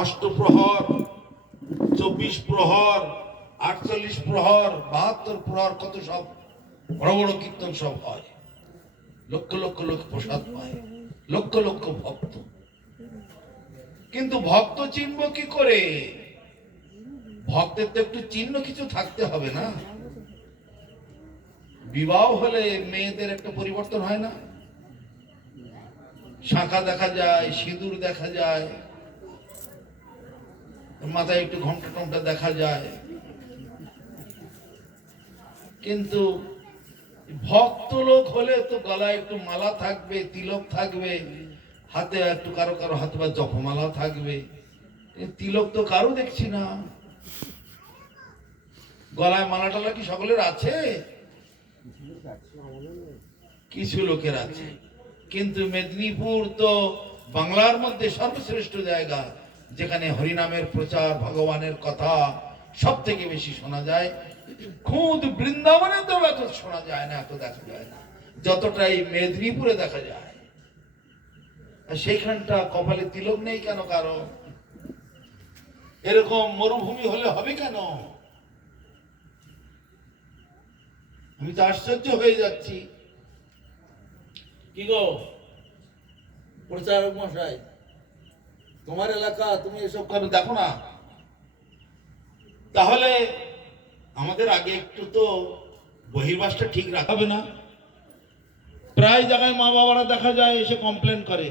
অষ্টপ্রহর, 24 প্রহর, 48 প্রহর, 72 প্রহর, কত সব বড় বড় কীর্তন সব হয়। লক্ষ লক্ষ লোক প্রসাদ পায়, লক্ষ লক্ষ ভক্ত। কিন্তু ভক্ত চিনব কি করে? ভক্তের তো একটু চিহ্ন কিছু থাকতে হবে না? বিবাহ হলে মেয়েদের একটা পরিবর্তন হয় না? শাঁখা দেখা যায়, সিঁদুর দেখা যায়, মাথায় একটু ঘন্টা টমটা দেখা যায়। কিন্তু ভক্ত লোক হলে তো গলায় একটু মালা থাকবে, তিলক থাকবে, হাতে একটু কারো কারো হাতে বা জপমালা থাকবে। তিলক তো কারো দেখছি না। গলায় মালা টালা কি সকলের আছে? কিছু লোকের আছে। কিন্তু মেদিনীপুর তো বাংলার মধ্যে সর্বশ্রেষ্ঠ জায়গা, যেখানে হরিনামের প্রচার, ভগবানের কথা সব থেকে বেশি শোনা যায়। খুদ বৃন্দাবনে তো এত শোনা যায় না, এত দেখা যায় না যতটাই মেদিনীপুরে দেখা যায়। সেইখানটা কপালে তিলক নেই কেন কারো? এরকম মরুভূমি হলে হবে কেন? আমি তো আশ্চর্য হয়ে যাচ্ছি। কি গো প্রচারক মশাই, তোমার এলাকা, তুমি এসব কেন দেখো না? তাহলে আমাদের আগে একটু তো বহির্বাসটা ঠিক রাখাবে না? প্রায় জায়গায় মা বাবারা দেখা যায় এসে কমপ্লেন করে,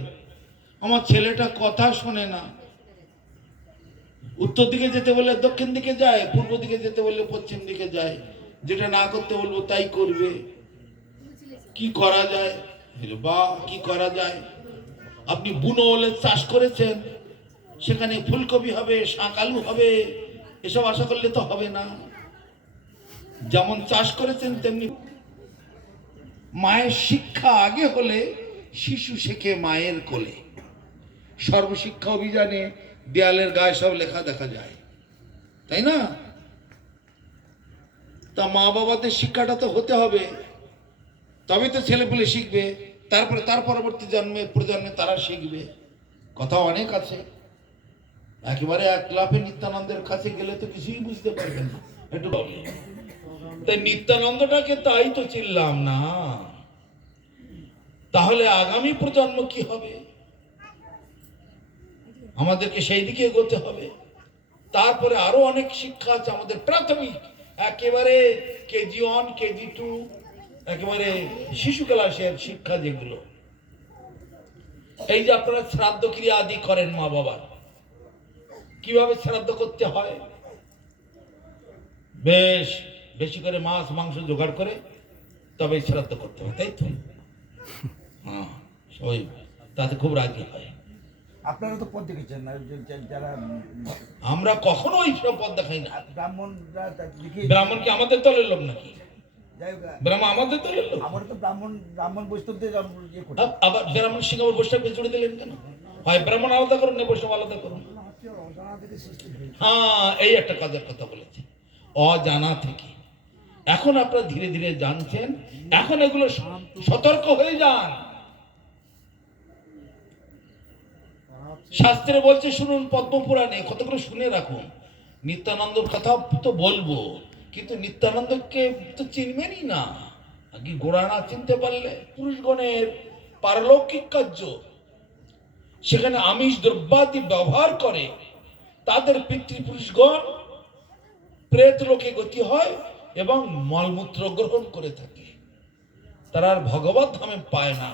আমার ছেলেটা কথা শোনে না। উত্তর দিকে যেতে বললে দক্ষিণ দিকে যায়, পূর্ব দিকে যেতে বললে পশ্চিম দিকে যায়, যেটা না করতে বলবো তাই করবে। কি করা যায়? বা কি করা যায়? আপনি বুনো ওলের চাষ করেছেন, সেখানে ফুলকপি হবে, শাক আলু হবে, এসব আশা করলে তো হবে না। যেমন চাষ করেছেন তেমনি মায়ের শিক্ষা আগে হলে শিশু শেখে মায়ের কোলে। সর্বশিক্ষা অভিযানে দেয়ালের গায়ে সব লেখা দেখা যায়, তাই না? তা মা বাবাদের শিক্ষাটা তো হতে হবে, তবে তো ছেলেপুলে শিখবে, তারপরে তার পরবর্তী প্রজন্মে তারা শিখবে। কথা অনেক আছে। একেবারে এক লাফে নিত্যানন্দের কাছে গেলে তো কিছুই বুঝতে পারবেন না। একটু তাই নিত্যানন্দটাকে তাই তো চিনলাম না। তাহলে আগামী প্রজন্ম কি হবে? আমাদেরকে সেই দিকে এগোতে হবে। তারপরে আরো অনেক শিক্ষা আছে আমাদের প্রাথমিক, একেবারে কেজি 1, কেজি 2, একেবারে শিশু ক্লাসের শিক্ষা যেগুলো। এই যে আপনারা শ্রাদ্ধ ক্রিয়া আদি করেন মা বাবার, কিভাবে শ্রাদ্ধ করতে হয়? বেশ বেশি করে মাছ মাংস জোগাড় করে তবে শ্রাদ্ধ করতে হয়, তাই তো? হ্যাঁ, সবাই তাতে খুব রাজি হয়। আপনারা তো পদ দেখেছেন না, যারা আমরা কখনো ওই সব পদ দেখাই না। ব্রাহ্মণরা ব্রাহ্মণ কি আমাদের দলের লোক নাকি? যাই হোক, ব্রাহ্মণ আমাদের দলের লোক? আমরা তো ব্রাহ্মণ বৈষ্ণবদের ইয়ে করি। আবার ব্রাহ্মণ শিখাবার বৈষ্ণবকে জুড়ে দিলেন কেন? হয় ব্রাহ্মণ আলাদা করুন, না বৈষ্ণব আলাদা করুন। হ্যাঁ, এই একটা কাজের কথা বলেছে, অজানা থেকে। এখন আপনারা ধীরে ধীরে জানছেন, এখন এগুলো সতর্ক হয়ে যান। শাস্ত্রে বলছে শুনুন, পদ্মপুরাণে কতগুলো শুনে রাখুন। নিত্যানন্দর কথা তো বলবো, কিন্তু নিত্যানন্দকে তো চিনবেনই না আগে গোড়া না চিনতে পারলে। পুরুষগণের পারলৌকিক কার্য, সেখানে আমিষ দ্রব্যাদি ব্যবহার করে তাদের পিতৃপুরুষগণ প্রেত লোকে গতি হয় এবং মলমূত্র গ্রহণ করে থাকে। তারা আর ভগবত ধামে পায় না,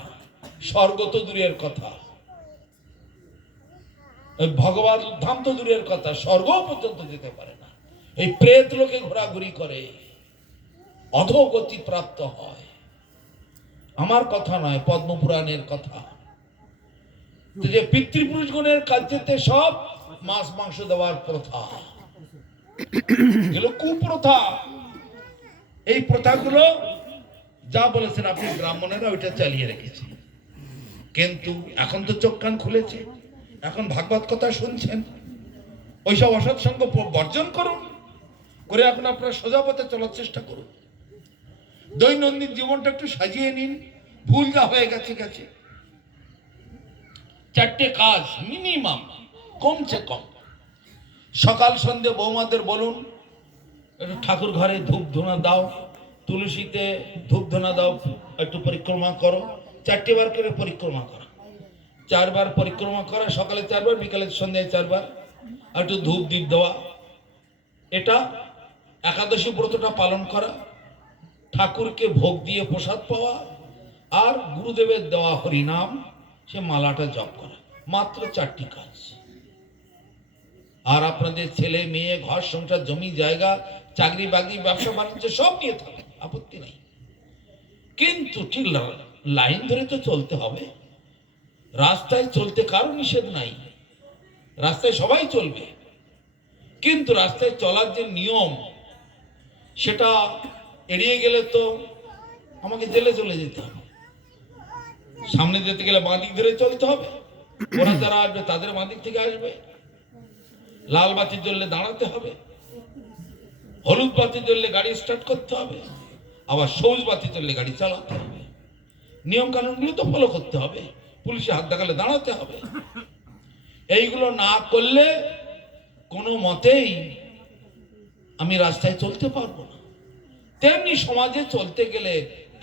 স্বর্গ তো দূরের কথা, ভগবান ধাম তো দূরের কথা, স্বর্গ পর্যন্ত যেতে পারে না। এই প্রেত লোকে ঘোরাঘুরি করে অধোগতি প্রাপ্ত হয়। আমার কথা নয়, পদ্মপুরাণের কথা। যে পিতৃপুরুষগণের কার্যেতে সব মাছ মাংস দেওয়ার প্রথা, এগুলো কুপ্রথা। এই প্রথাগুলো যা বলেছেন আপনি ব্রাহ্মণেরা ওইটা চালিয়ে রেখেছে। কিন্তু এখন তো চোখ কান খুলেছে, এখন ভাগবত কথা শুনছেন। ওইসব অসৎসঙ্গ বর্জন করুন, করে এখন আপনারা সোজা পথে চলার চেষ্টা করুন। দৈনন্দিন জীবনটা একটু সাজিয়ে নিন। ভুল যা হয়ে গেছে গেছে। 4টে কাজ মিনিমাম, কমসে কম সকাল সন্ধে বৌমাদের বলুন একটু ঠাকুর ঘরে ধূপ ধুনা দাও, তুলসীতে ধূপ ধুনা দাও, একটু পরিক্রমা করো, 4টে বার করে পরিক্রমা করো, 4বার পরিক্রমা করা, সকালে 4বার, বিকালে সন্ধ্যায় 4বার, আর একটু ধূপ দীপ দেওয়া। এটা একাদশী ব্রতটা পালন করা, ঠাকুরকে ভোগ দিয়ে প্রসাদ পাওয়া, আর গুরুদেবের দেওয়া হরিনাম সে মালাটা জপ করা, মাত্র 4টি কাজ। আর আপনাদের ছেলে মেয়ে, ঘর সংসার, জমি জায়গা, চাকরি বাকরি, ব্যবসা বাণিজ্য সব নিয়ে থাকেন, আপত্তি নেই, কিন্তু ঠিক লাইন ধরে তো চলতে হবে। রাস্তায় চলতে কারো নিষেধ নাই, রাস্তায় সবাই চলবে, কিন্তু রাস্তায় চলার যে নিয়ম সেটা এড়িয়ে গেলে তো আমাকে জেলে চলে যেতে হবে। সামনে যেতে গেলে বাঁ দিক ধরে চলতে হবে, ওরা যারা আসবে তাদের বাঁ দিক থেকে আসবে, লাল বাতি জ্বললে দাঁড়াতে হবে, হলুদ বাতি জ্বললে গাড়ি স্টার্ট করতে হবে, আবার সবুজ বাতি জ্বললে গাড়ি চালাতে হবে। নিয়ম কানুনগুলো তো ফলো করতে হবে, পুলিশে হাত দেখালে দাঁড়াতে হবে। এইগুলো না করলে কোনো মতেই আমি রাস্তায় চলতে পারবো না। তেমনি সমাজে চলতে গেলে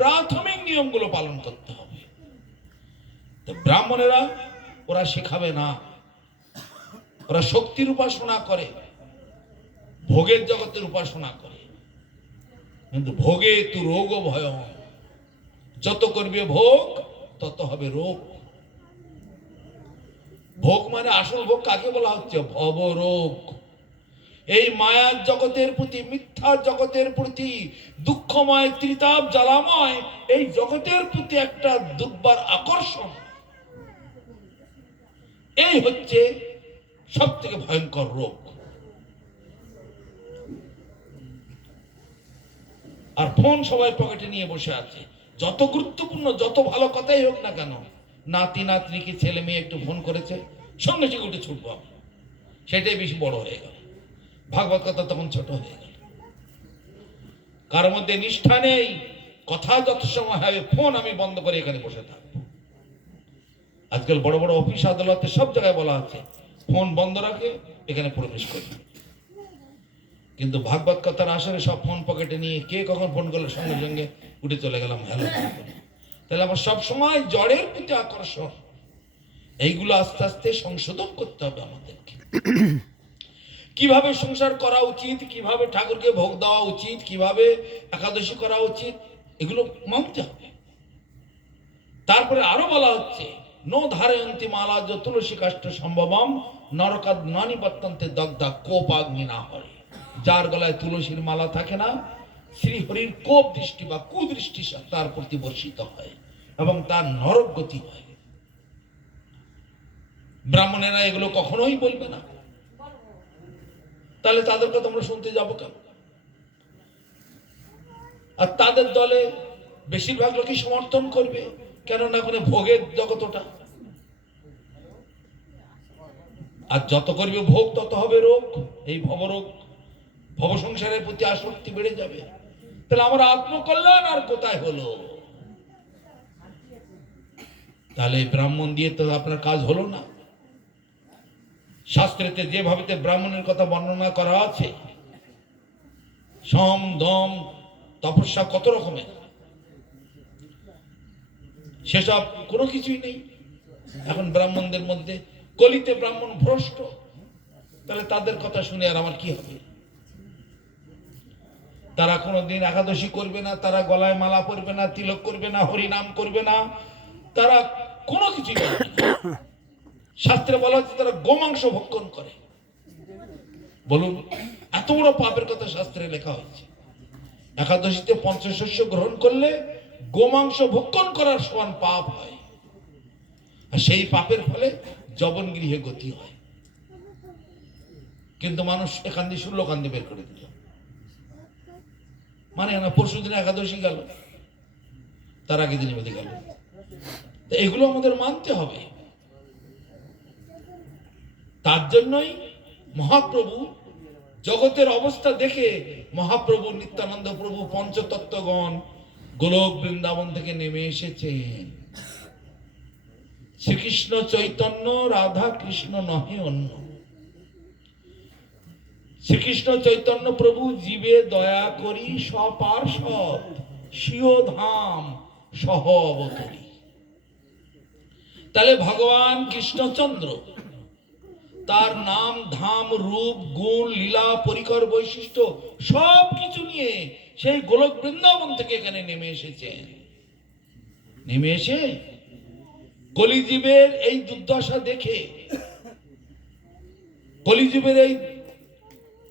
প্রাথমিক নিয়মগুলো পালন করতে হবে। তো ব্রাহ্মণেরা ওরা শেখাবে না, ওরা শক্তির উপাসনা করে, ভোগের জগতের উপাসনা করে, কিন্তু ভোগে তু রোগ ভয়, যত করবে ভোগ তত হবে রোগ। ভোগ মানে আসল ভোগ কাকে বলা হচ্ছে? ভবরোগ। এই মায়ার জগতের প্রতি, মিথ্যার জগতের প্রতি, দুঃখময় ত্রিতাপ জ্বালাময় এই জগতের প্রতি একটা দুর্বার আকর্ষণ, এই হচ্ছে সব থেকে ভয়ঙ্কর রোগ। আর ফোন সবাই পকেটে নিয়ে বসে আছে, যত গুরুত্বপূর্ণ যত ভালো কথাই হোক না কেন, নাতি নাতনিকে ছেলে মেয়ে একটু ফোন করেছে, সঙ্গে সঙ্গে উঠে ছুটবো, সেটাই বেশি বড় হয়ে গেল, ভাগবত কথা তখন ছোট হয়ে গেল। কার মধ্যে নিষ্ঠা নেই, কথা যত সময় হবে ফোন আমি বন্ধ করে এখানে বসে থাকবো। আজকাল বড় বড় অফিস আদালতে সব জায়গায় বলা আছে ফোন বন্ধ রাখে, এখানে প্রবেশ করবে। কিন্তু ভাগবত কথার আসলে সব ফোন পকেটে নিয়ে কে কখন ফোন করলো সঙ্গে সঙ্গে উঠে চলে গেলাম, হ্যালো। তাহলে আমার সব সময় জড়ের প্রতি আকর্ষণ, এইগুলো আস্তে আস্তে সংশোধন করতে হবে আমাদেরকে। কিভাবে সংসার করা উচিত, কিভাবে ঠাকুরকে ভোগ দেওয়া উচিত, কিভাবে একাদশী করা উচিত, এগুলো মানতে হবে। তারপরে আরো বলা হচ্ছে নো ধারয়ন্তি মালা য তুলসী কাষ্ঠ সম্ভবম নরকাদ নানি বর্তন্তে দগ্ধা কোপাগ্নি না হয়। যার গলায় তুলসীর মালা থাকে না, শ্রীহরির কোপ দৃষ্টি বা কুদৃষ্টি তার প্রতি বর্ষিত হয় এবং তার নরক গতি হয়। ব্রাহ্মণেরা এগুলো কখনোই বলবে না, তাহলে তাদের কথা আমরা শুনতে যাবো কেন? আর তাদের দলে বেশিরভাগ লোকই সমর্থন করবে, কেননা কোনো ভোগের জগৎটা, আর যত করবে ভোগ তত হবে রোগ, এই ভবরোগ, ভব সংসারের প্রতি আসক্তি বেড়ে যাবে। তাহলে আমার আত্মকল্যাণ আর কোথায় হলো? তাহলে ব্রাহ্মণ দিয়ে তো আপনার কাজ হলো না। শাস্ত্রেতে যেভাবে ব্রাহ্মণের কথা বর্ণনা করা আছে, সম দম তপস্যা কত রকমের, সেসব কোনো কিছুই নেই এখন ব্রাহ্মণদের মধ্যে। কলিতে ব্রাহ্মণ ভ্রষ্ট, তাহলে তাদের কথা শুনে আর আমার কি হবে? তারা কোনোদিন একাদশী করবে না, তারা গলায় মালা পরবে না, তিলক করবে না, হরিনাম করবে না, তারা কোনো কিছু করবে না। শাস্ত্রে বলা হচ্ছে তারা গোমাংস ভক্ষণ করে। বলুন, এত বড় পাপের কথা শাস্ত্রে লেখা হয়েছে। একাদশীতে পঞ্চশস্য গ্রহণ করলে গোমাংস ভক্ষণ করার সমান পাপ হয়, আর সেই পাপের ফলে যবন গৃহে গতি হয়। কিন্তু মানুষ এখান দিয়ে 16 কান্দি বের করে দিল, মানে না পরশু দিন একাদশী গেল, তার আগে দিন বেঁধে গেল। এগুলো আমাদের মানতে হবে। তার জন্যই মহাপ্রভু জগতের অবস্থা দেখে, মহাপ্রভু নিত্যানন্দ প্রভু পঞ্চতত্ত্বগণ গোলক বৃন্দাবন থেকে নেমে এসেছেন। শ্রীকৃষ্ণ চৈতন্য রাধা কৃষ্ণ নহে অন্য। শ্রীকৃষ্ণ চৈতন্য প্রভু জীবে দয়া করি সপার্ষদ স্বীয় ধাম সহ অবতরী। তাহলে ভগবান কৃষ্ণচন্দ্র তার নাম ধাম রূপ গুণ লীলা পরিকর বৈশিষ্ট্য সব কিছু নিয়ে সেই গোলক বৃন্দাবন থেকে এখানে নেমে এসেছেন। নেমে এসে কলিজীবের এই দুর্দশা দেখে, কলিজীবের এই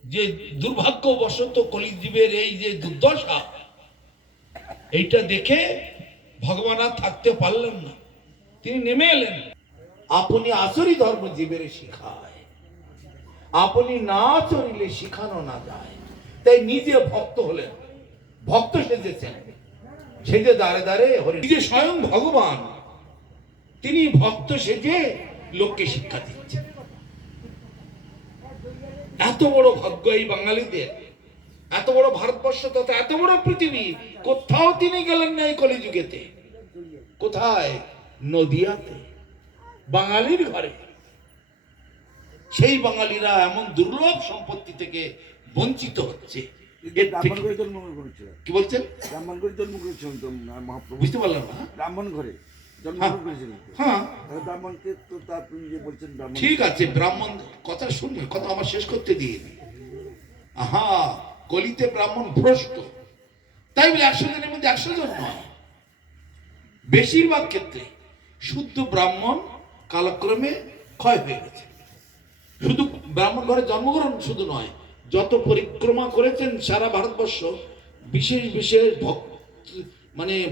যে দুর্ভাগ্যবশত কলিজীবের এই যে দুর্দশা, এইটা দেখে ভগবান আর থাকতে পারলেন না, তিনি নেমে এলেন। আপনি আসরি ধর্ম জীবের শিখায়, আপনি না চরিলে শিখানো না যায়। তাই নিজে ভক্ত হলেন, ভক্ত সেজেছেন, সেজে দাঁড়ে দাঁড়ে হরি নিজে স্বয়ং ভগবান, তিনি ভক্ত সেজে লোককে শিক্ষা দিচ্ছেন। এত বড় ভাগ্য এই বাঙালিদের, এত বড় ভারতবর্ষ তথা এত বড় পৃথিবী, কোথাও তিনি গেলেন না এই কলিযুগেতে। কোথায়? নদিয়াতে, বাঙালির ঘরে। সেই বাঙালিরা এমন দুর্লভ সম্পত্তি থেকে বঞ্চিত হচ্ছে। ব্রাহ্মণ ঘরে জন্মগ্রহণ করেছিল। কি বলছেন? ব্রাহ্মণ ঘরে জন্ম করেছিলেন তো মহাপ্রভু। বুঝতে পারলাম না। ব্রাহ্মণ ঘরে জন্মগ্রহণ করেছিলেন। হ্যাঁ, ব্রাহ্মণকে তো তা আপনি যে বলছেন ব্রাহ্মণ। ঠিক আছে, ব্রাহ্মণ কথা শুনবে, কথা আমার শেষ করতে দিয়ে। আহা, কলিতে ব্রাহ্মণ ভ্রষ্ট, তাই বলে 100 জনের মধ্যে 100 জন নয়। বেশিরভাগ ক্ষেত্রে শুদ্ধ ব্রাহ্মণ কালক্রমে ক্ষয় হয়ে গেছে। শুধু ব্রাহ্মণ ঘরে জন্মগ্রহণ শুধু নয়, যত পরিক্রমা করেছেন সারা ভারতবর্ষ, বিশেষ বিশেষ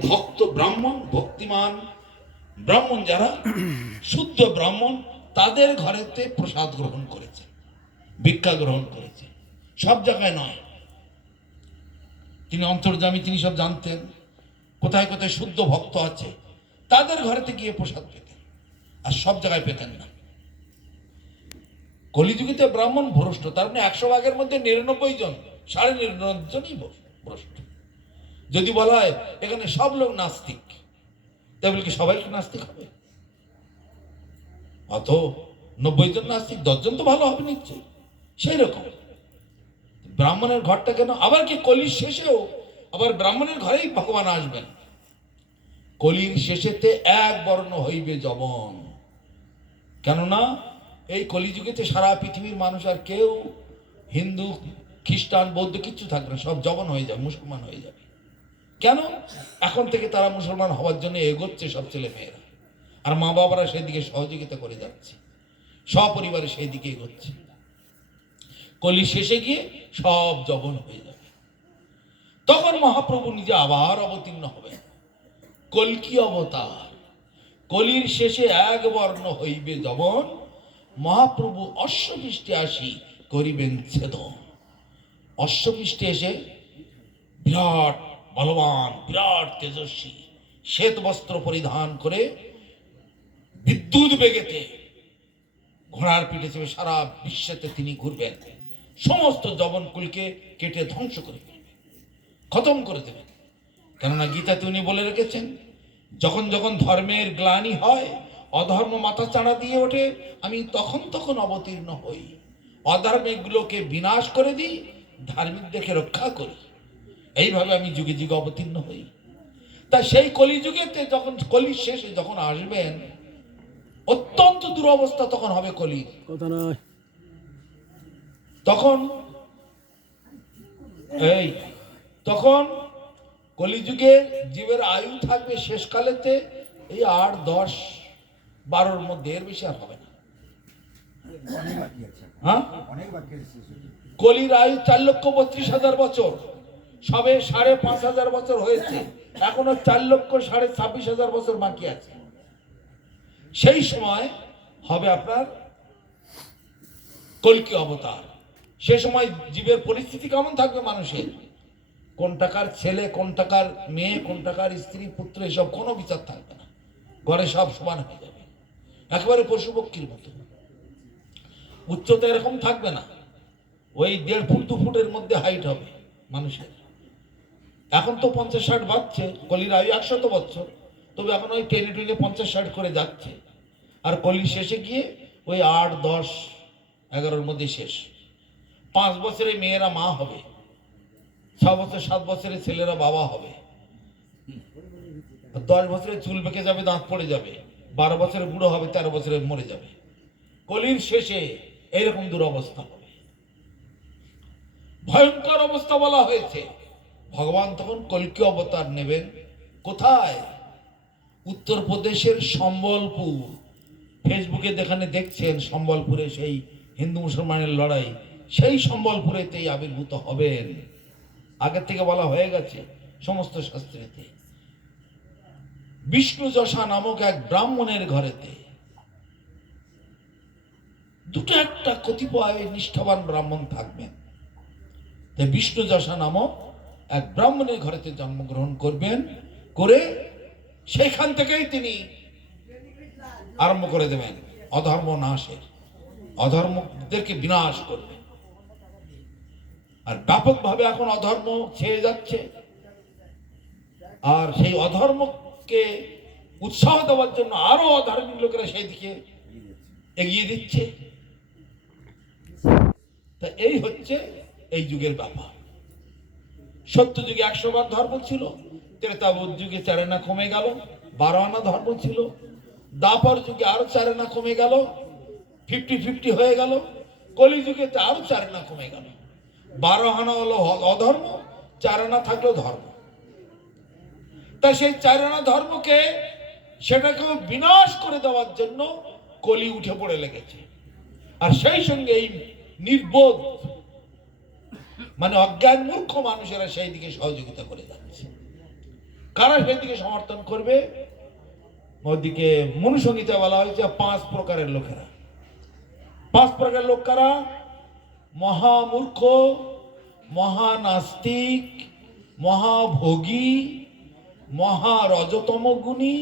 ভক্ত ব্রাহ্মণ, ভক্তিমান ব্রাহ্মণ যারা শুদ্ধ ব্রাহ্মণ, তাদের ঘরেতে প্রসাদ গ্রহণ করেছে, ভিক্ষা গ্রহণ করেছে। সব জায়গায় নয়, তিনি অন্তর্যামী, তিনি সব জানতেন। কোথায় কোথায় শুদ্ধ ভক্ত আছে, তাদের ঘরেতে গিয়ে প্রসাদ পেতেন, আর সব জায়গায় পেতেন না। কলিযুগীতে ব্রাহ্মণ ভ্রষ্ট, তার মানে 100 ভাগের মধ্যে 99 জন, 99.5 জনই ভ্রষ্ট। যদি বলা হয় এখানে সব লোক নাস্তিক, তাহলে কি সবাই নাস্তিক হবে? অত 90 জন নাস্তিক, 10 জন তো ভালো হবে নিশ্চয়ই। সেই রকম ব্রাহ্মণের ঘরটা কেন? আবার কি কলির শেষেও আবার ব্রাহ্মণের ঘরেই ভগবান আসবেন? কলির শেষেতে এক বর্ণ হইবে যবন। কেননা এই কলিযুগেতে সারা পৃথিবীর মানুষ আর কেউ হিন্দু খ্রিস্টান বৌদ্ধ কিচ্ছু থাকবে না, সব যবন হয়ে যাবে, মুসলমান হয়ে যাবে। কেন? এখন থেকে তারা মুসলমান হওয়ার জন্য এগোচ্ছে সব ছেলে মেয়েরা, আর মা বাবারা সেই দিকে সহযোগিতা করে যাচ্ছে, সপরিবারে সেই দিকে এগোচ্ছে। কলি শেষে গিয়ে সব যবন হয়ে যাবে, তখন মহাপ্রভু নিজে আবার অবতীর্ণ হবেন। কল্কি অবতার, কলির শেষে এক বর্ণ হইবে যবন, মহাপ্রভু অশ্বপৃষ্ঠে আসি করিবেন ছেদন। অশ্বপৃষ্ঠে এসে বিরাট বলবান, বিরাট তেজস্বী, শ্বেত বস্ত্র পরিধান করে বিদ্যুৎ বেগেতে ঘোড়ার পিঠে চেপে সারা বিশ্বেতে তিনি ঘুরবেন, সমস্ত যবনকুলকে কেটে ধ্বংস করে ফেলবেন, খতম করে দেবেন। কেননা গীতাতে উনি বলে রেখেছেন, যখন যখন ধর্মের গ্লানি হয়, অধর্ম মাথা চাড়া দিয়ে ওঠে, আমি তখন তখন অবতীর্ণ হই, অধার্মিকগুলোকে বিনাশ করে দিই, ধার্মিকদেরকে রক্ষা করি। এইভাবে আমি যুগে যুগে অবতীর্ণ হই। তা সেই কলিযুগেতে যখন কলির শেষে যখন আসবেন, অত্যন্ত দুরবস্থা তখন হবে কলির। তখন কলিযুগে জীবের আয়ু থাকবে শেষকালেতে এই 8, 10, 12-র মধ্যে, এর বেশি আর হবে না। হ্যাঁ, কলির আয়ু 4,32,000 বছর, সবে 5,500 বছর হয়েছে, এখনো 4,26,000 বছর বাকি আছে। সেই সময় হবে আপনার কল্কি অবতার। সে সময় জীবের পরিস্থিতি কেমন থাকবে? মানুষের কোন টাকার ছেলে, কোন টাকার মেয়ে, কোন টাকার স্ত্রী পুত্র, এসব কোনো বিচার থাকবে না, ঘরে সব সমান হয়ে যাবে, একেবারে পশু পক্ষীর মতো। উচ্চতা এরকম থাকবে না, ওই 1.5 ফুট 2 ফুটের মধ্যে হাইট হবে মানুষের। এখন তো 50-60 বাড়ছে, কলির আয়ু 100 বছর, তবে এখন ওই টেনে টেনে 50-60 করে যাচ্ছে। আর কলির শেষে গিয়ে ওই 8, 10, 11-র মধ্যে শেষ। 5 বছরে মেয়েরা মা হবে, 6 বছর 7 বছরে ছেলেরা বাবা হবে, 10 বছরে চুল পেকে যাবে, দাঁত পড়ে যাবে, 12 বছরে বুড়ো হবে, 13 বছরে মরে যাবে। কলির শেষে এইরকম দুরবস্থা হবে, ভয়ঙ্কর অবস্থা বলা হয়েছে। ভগবান তখন কল্কি অবতার নেবেন কোথায়? উত্তরপ্রদেশের সম্বলপুর। ফেসবুকে যেখানে দেখছেন সম্বলপুরে সেই হিন্দু মুসলমানের লড়াই, সেই সম্বলপুরেতেই আবির্ভূত হবেন। আগের থেকে বলা হয়ে গেছে সমস্ত শাস্ত্রেতে। বিষ্ণু যশা নামক এক ব্রাহ্মণের ঘরেতে, দুটো একটা কতিপয় নিষ্ঠাবান ব্রাহ্মণ থাকবেন। তাই বিষ্ণু যশা নামক এক ব্রাহ্মণের ঘরেতে জন্মগ্রহণ করবেন, করে সেখান থেকেই তিনি আরম্ভ করে দেবেন অধর্ম নাশের, অধর্মদেরকে বিনাশ করবেন। আর ব্যাপকভাবে এখন অধর্ম ছেয়ে যাচ্ছে, আর সেই অধর্মকে উৎসাহ দেওয়ার জন্য আরো অধার্মিক লোকেরা সেই দিকে এগিয়ে দিচ্ছে। তা এই হচ্ছে এই যুগের ব্যাপার। সত্য যুগে 100 বার ধর্ম ছিল, ত্রেতাবুদ যুগে 4 আনা কমে গেল, 12 আনা ধর্ম ছিল। দাপর যুগে আরো 4 আনা কমে গেল, 50-50 হয়ে গেল। কলি যুগে আরো 4 আনা কমে গেল। 12 আনা হলো অধর্ম, 4 আনা থাকলো ধর্ম। তা সেই 4 আনা ধর্মকে সেটাকে বিনাশ করে দেওয়ার জন্য কলি উঠে পড়ে লেগেছে। আর সেই সঙ্গে এই নির্বোধ মানে অজ্ঞান মূর্খ মানুষেরা সেই দিকে সহযোগিতা করে যাচ্ছে। কারা সেই দিকে সমর্থন করবে? ওদিকে মনুসংহিতা বলা হয়েছে 5 প্রকারের লোকেরা। 5 প্রকারের লোক কারা? মহামূর্খ, মহানাস্তিক, মহাভোগী, মহারজতম গুণী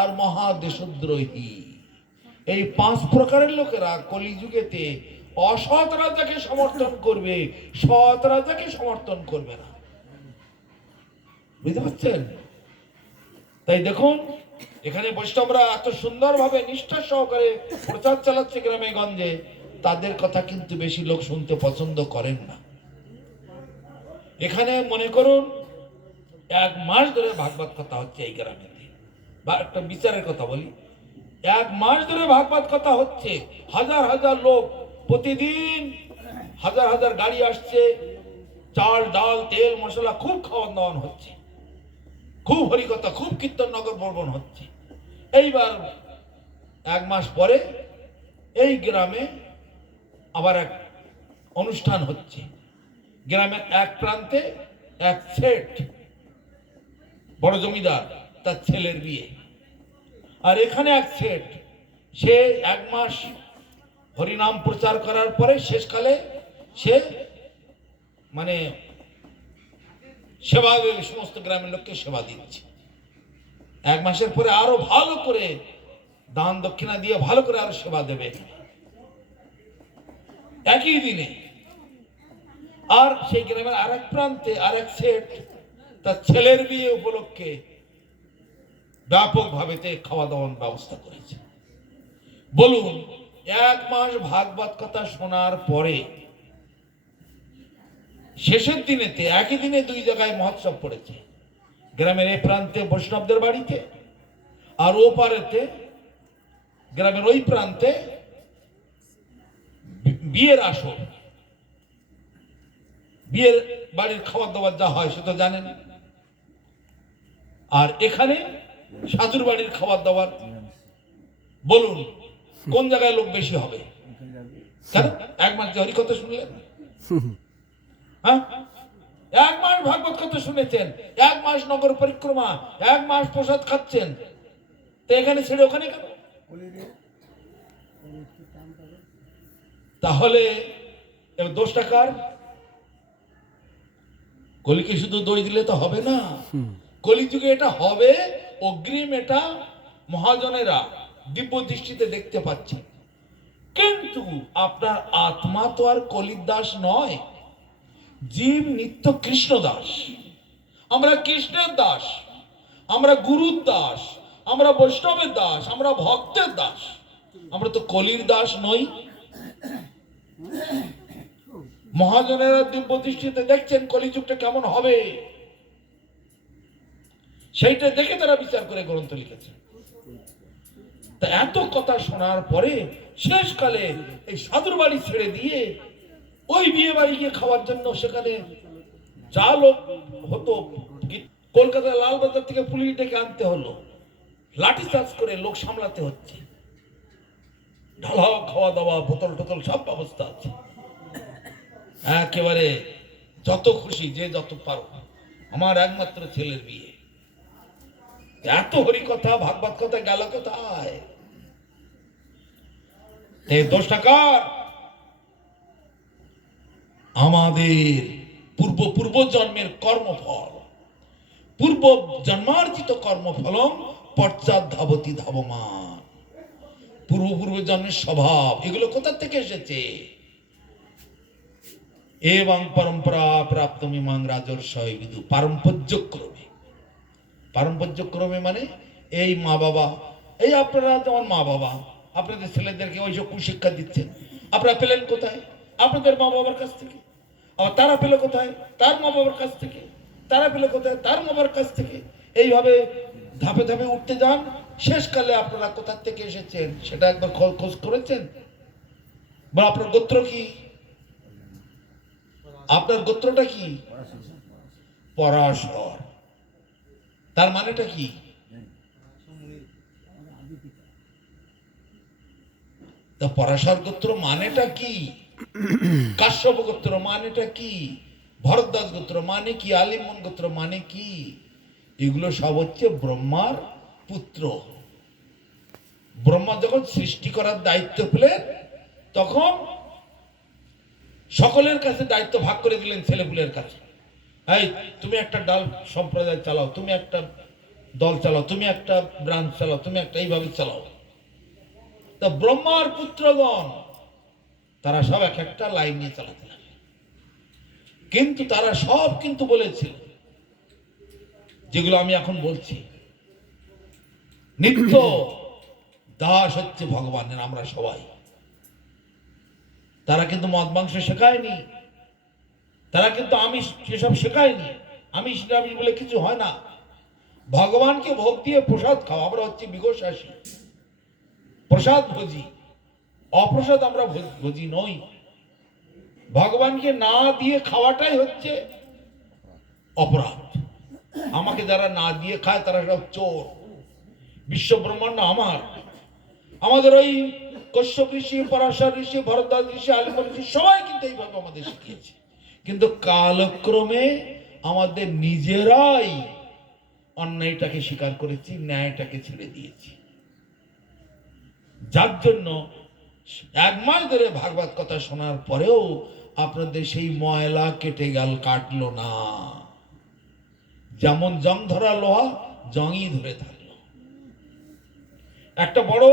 আর মহাদেশদ্রোহী। এই 5 প্রকারের লোকেরা কলিযুগেতে অসৎ রাজাকে সমর্থন করবে, সৎ রাজাকে সমর্থন করবে না। বুঝতে পারছেন? তাই দেখুন এখানে বৈষ্ণবরা এত সুন্দরভাবে নিষ্ঠা সহকারে প্রচার চালাচ্ছে গ্রামে গঞ্জে, তাদের কথা কিন্তু বেশি লোক শুনতে পছন্দ করেন না। এখানে মনে করুন 1 মাস ধরে ভাগবত কথা হচ্ছে এই গ্রামে। বা একটা বিচারের কথা বলি, 1 মাস ধরে ভাগবত কথা হচ্ছে। হাজার হাজার লোক প্রতিদিন, হাজার হাজার গাড়ি আসছে, চাল ডাল তেল মশলা খুব খাওয়ান দাওয়ান হচ্ছে, খুব হরিকথা, খুব কীর্তন নগর বর্বন হচ্ছে। এইবার 1 মাস পরে এই গ্রামে আবার এক অনুষ্ঠান হচ্ছে। গ্রামের এক প্রান্তে এক শেঠ, বড় জমিদার, তার ছেলের বিয়ে। আর এখানে এক শেঠ, সে 1 মাস হরিনাম প্রচার করার পরে শেষকালে সে মানে সেবা, সমস্ত গ্রামের লোককে সেবা দিচ্ছে। 1 মাসের পরে আরো ভালো করে দান দক্ষিণা দিয়ে ভালো করে আরো সেবা দেবে একই দিনে। আর সেই গ্রামের আরেক প্রান্তে আরেক শেঠ তার ছেলের বিয়ে উপলক্ষে ব্যাপকভাবে খাওয়া দাওয়ার ব্যবস্থা করেছে। বলুন 1 মাস ভাগবত কথা শোনার পরে শেষের দিনেতে একই দিনে 2 জায়গায় মহোৎসব পড়েছে। গ্রামের এই প্রান্তে বৈষ্ণবদের বাড়িতে, আর ও পারেতে গ্রামের ওই প্রান্তে বিয়ের আসর। বিয়ের বাড়ির খাবার দাবার যা হয় সেটা জানেন। আর এখানে সাধুর বাড়ির খাবার দাবার। বলুন কোন জায়গায় লোক বেশি হবে? কেন 1 মাস হরিকথা শুনলেন? হ্যাঁ, 1 মাস ভাগবত কথা শুনেছেন, 1 মাস নগর পরিক্রমা, 1 মাস প্রসাদ খাচ্ছেন, তো এখানে ছেড়ে ওখানে কেন? তাহলে এবার দোষটা কার? কলিকে শুধু দই দিলে তো হবে না। কলিযুগে এটা হবে অগ্রিম, এটা মহাজনেরা দিব্য দৃষ্টিতে দেখতে পাচ্ছে। কিন্তু আপনার আত্মা তো আর কলির দাস নয়, জীব নিত্য কৃষ্ণ দাস। আমরা কৃষ্ণের দাস, আমরা গুরুর দাস, আমরা বৈষ্ণবের দাস, আমরা ভক্তের দাস। আমরা তো কলির দাস নই। মহাজনেরা দিব্য দৃষ্টিতে দেখছেন কলিযুগটা কেমন হবে, সেইটা দেখে তারা বিচার করে গ্রন্থ লিখেছেন। তা এত কথা শোনার পরে শেষকালে এই সাধুর বাড়ি ছেড়ে দিয়ে ওই বিয়ে বাড়ি গিয়ে খাওয়ার জন্য সেখানে যা লোক হতো, কলকাতার লালবাজার থেকে পুলিশ ডেকে আনতে হলো, লাঠি চার্জ করে লোক সামলাতে হচ্ছে, ঢালাও খাওয়া দাওয়া বোতল টোতল সব ব্যবস্থা আছে, একেবারে যত খুশি যে যত পারো, আমার একমাত্র ছেলের বিয়ে, এত হরি কথা ভাগবত কথা গেল কোথায়? দোষটা কার? আমাদের পূর্ব জন্মের কর্মফল, পূর্ব জন্মার্জিত কর্মফলম পশ্চাৎ ধাবতি ধাবমান, পূর্ব জন্মের স্বভাব, এগুলো কোথা থেকে এসেছে? এবং পরম্পরা প্রাপ্ত মিমাং রাজর্ষয় বিদু, পারম্পর্যক্রমে। পারম্পর্যক্রমে মানে এই মা বাবা, এই আপনারা যেমন মা বাবা আপনাদের ছেলেদেরকে ওইসব কুশিক্ষা দিচ্ছেন, আপনারা পেলেন কোথায়? আপনাদের মা বাবার কাছ থেকে। আবার তারা পেলে কোথায়? তার মা বাবার কাছ থেকে। তারা পেলে কোথায়? তার মা বাবার কাছ থেকে। এইভাবে ধাপে ধাপে উঠতে যান, শেষকালে আপনারা কোথা থেকে এসেছেন সেটা একবার খোঁজ করেছেন? বা আপনার গোত্র কি? আপনার গোত্রটা কি? পরাশর। তার মানেটা কি? তা পরাশর গোত্র মানেটা কি? কাশ্যপ গোত্র মানেটা কি? ভরদ্বাজ গোত্র মানে কি? আলিমন গোত্র মানে কি? এগুলো সব হচ্ছে ব্রহ্মার পুত্র। ব্রহ্মা যখন সৃষ্টি করার দায়িত্ব পেলেন তখন সকলের কাছে দায়িত্ব ভাগ করে দিলেন ছেলেপুলের কাছে। এই তুমি একটা ডাল সম্প্রদায় চালাও, তুমি একটা দল চালাও, তুমি একটা ব্রাঞ্চ চালাও, তুমি একটা এইভাবে চালাও। তা ব্রহ্মার পুত্রগণ তারা সব এক একটা লাইন নিয়ে চালাতে লাগে, কিন্তু তারা সব কিন্তু বলেছিল যেগুলো আমি এখন বলছি, নিত্য দাস হচ্ছে ভগবানের আমরা সবাই। তারা কিন্তু মদ মাংস শেখায়নি, তারা কিন্তু আমিষ সেসব শেখায়নি। আমিষ নিরামিষ বলে কিছু হয় না। ভগবানকে ভোগ দিয়ে প্রসাদ খাও, আমরা হচ্ছে বিঘোষাসী, প্রসাদ ভোজি। অপ্রসাদ আমরা ভোজি নই। ভগবানকে না দিয়ে খাওয়াটাই হচ্ছে অপরাধ। আমাকে যারা না দিয়ে খায় তারা সব চোর। বিশ্ব ব্রহ্মাণ্ড আমার। আমাদের ওই কশ্যপ ঋষি, পরাশর ঋষি, ভরদ্বাজ ঋষি, আলিমন ঋষি সবাই কিন্তু এইভাবে আমাদের শিখিয়েছে। কিন্তু কালক্রমে আমাদের নিজেরাই অন্যায়টাকে স্বীকার করেছি, ন্যায়টাকে ছেড়ে দিয়েছি। যার জন্য এক মাস ধরে ভাগবত কথা শোনার পরেও আপনাদের সেই ময়লা কাটলো না। যেমন জং ধরা লোহা জংই ধরে থাকলো। একটা বড়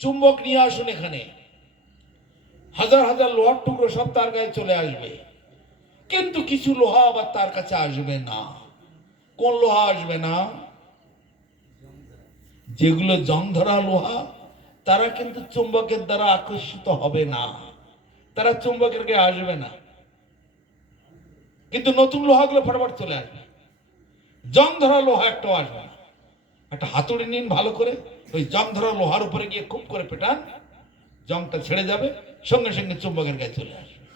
চুম্বক নিয়ে আসুন এখানে, হাজার হাজার লোহার টুকরো সব তার গায়ে চলে আসবে, কিন্তু কিছু লোহা আবার তার কাছে আসবে না। কোন লোহা আসবে না? যেগুলো জং ধরা লোহা তারা কিন্তু চুম্বকের দ্বারা আকর্ষিত হবে না, তারা চুম্বকের গায়ে আসবে না। কিন্তু নতুন লোহাগুলো ফটাফট চলে আসবে। জং ধরা লোহা একটাও আসবে না। একটা হাতুড়ি নিন ভালো করে, ওই জং ধরা লোহার উপরে গিয়ে খুব করে পেটান, জংটা ছেড়ে যাবে, সঙ্গে সঙ্গে চুম্বকের গায়ে চলে আসবে,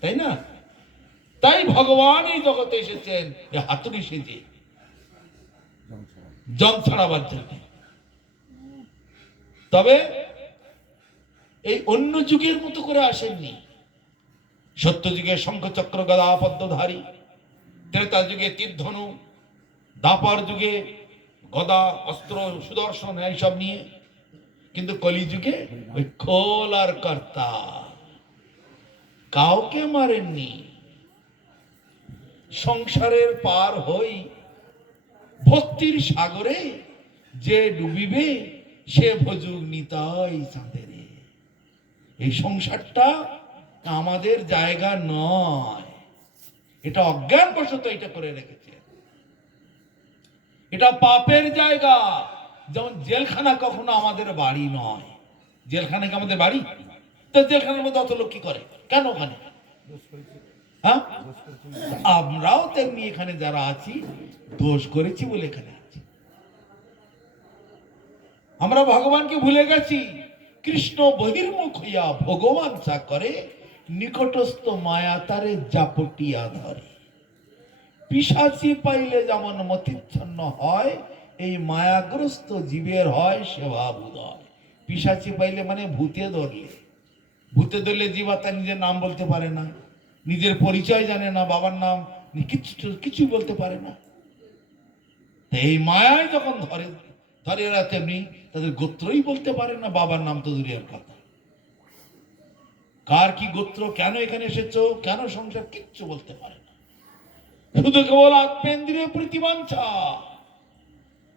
তাই না? তাই ভগবান এই জগতে এসেছেন হাতুড়ি সেজে জং ছাড়াবার জন্য। তবে এই অন্য যুগের মতো করে আসেননি। সত্য যুগে শঙ্খচক্র গদা পদ্মধারী, ত্রেতা যুগে তীরধনু, দ্বাপর যুগে গদা অস্ত্র সুদর্শন এইসব নিয়ে, কিন্তু কলিযুগে ওই খোল আর কর্তা, কাউকে মারেননি। সংসারের পার হই ভক্তির সাগরে যে ডুবিবে সে ভজুক নিতাই চাঁদেরে। এই সংসারটা আমাদের জায়গা নয়, এটা অজ্ঞান বশত এটা করে রেখেছে। এটা পাপের জায়গা। যেমন জেলখানা কখনো আমাদের বাড়ি নয়। জেলখানা কি আমাদের বাড়ি? তো জেলখানার মধ্যে অত লোক কি করে? কেন ওখানে? হ্যাঁ, আমরাও তেমনি এখানে যারা আছি দোষ করেছি বলে এখানে আছি। আমরা ভগবানকে ভুলে গেছি। কৃষ্ণ বহির্মুখ হইয়া ভগবান চা করে, নিকটস্থ মায়া তারে জাপটিয়া ধরে। পিশাচি পাইলে যেমন মতিচ্ছন্ন হয়, এই মায়াগ্রস্ত জীবের হয় সেবা বুদয়। পিশাচি পাইলে মানে ভূতে ধরলে, ভূতে ধরলে জীবাত্মা নিজের নাম বলতে পারে না, নিজের পরিচয় জানে না, বাবার নাম কিছুই বলতে পারে না। এই মায়ায় যখন ধরে ধরে এরা তেমনি তাদের গোত্রই বলতে পারে না, বাবার নাম তো দূরের কথা। কার কি গোত্র, কেন এখানে এসেছো, কেন সংসার, কিচ্ছু বলতে পারে না। শুধু কেবল আত্মেন্দ্রিয় প্রতিবাঞ্ছা,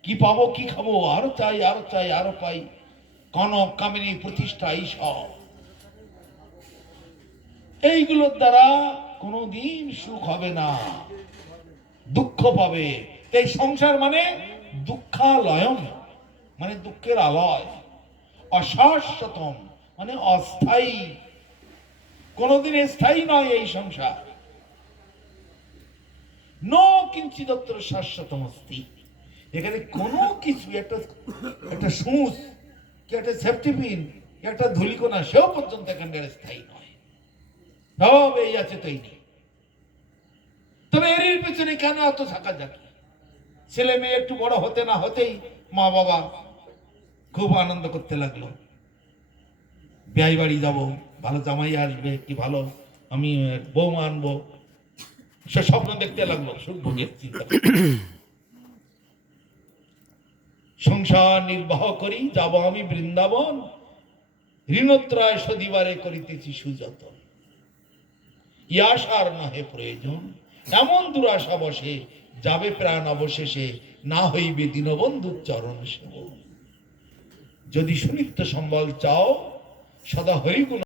কি পাবো, কি খাবো, আরো চাই, আরো চাই, আরো পাই, কনক কামিনী প্রতিষ্ঠা, এইসব এইগুলোর দ্বারা কোনোদিন সুখ হবে না, দুঃখ পাবে। এই সংসার মানে দুঃখালয়ম, মানে দুঃখের আলয়। অশাশ্বতম মানে অস্থায়ী, কোনোদিন স্থায়ী নয় এই সংসার। ন কিঞ্চিদত্র শাশ্বতম অস্তি, এখানে কোনো কিছু, একটা সুচ কি একটা সেফটি পিন, একটা ধুলিকোনা, সেও পর্যন্ত এখানকার স্থায়ী নয়। সব এই আছে তো এই নেই। তবে এর পেছনে কেন এত থাকা যাক? ছেলে মেয়ে একটু বড় হতে না হতেই মা বাবা খুব আনন্দ করতে লাগলো, বিয়ে বাড়ি যাবো, ভালো জামাই আসবে, কি ভালো আমি বৌমা আনবো, সে স্বপ্ন দেখতে লাগলো, সুখ ভোগের চিন্তা। সংসার নির্বাহ করি যাব আমি বৃন্দাবন, ঋণত্রয় সদিবারে করিতেছি সুযতন। ই আশার নহে প্রয়োজন, এমন দুরাশা বসে, যাবে প্রাণ অবশেষে, না হইবে দীনবন্ধুর চরণ সেবন। যদি সুনিত্য সম্বল চাও, সদা হরিগুণ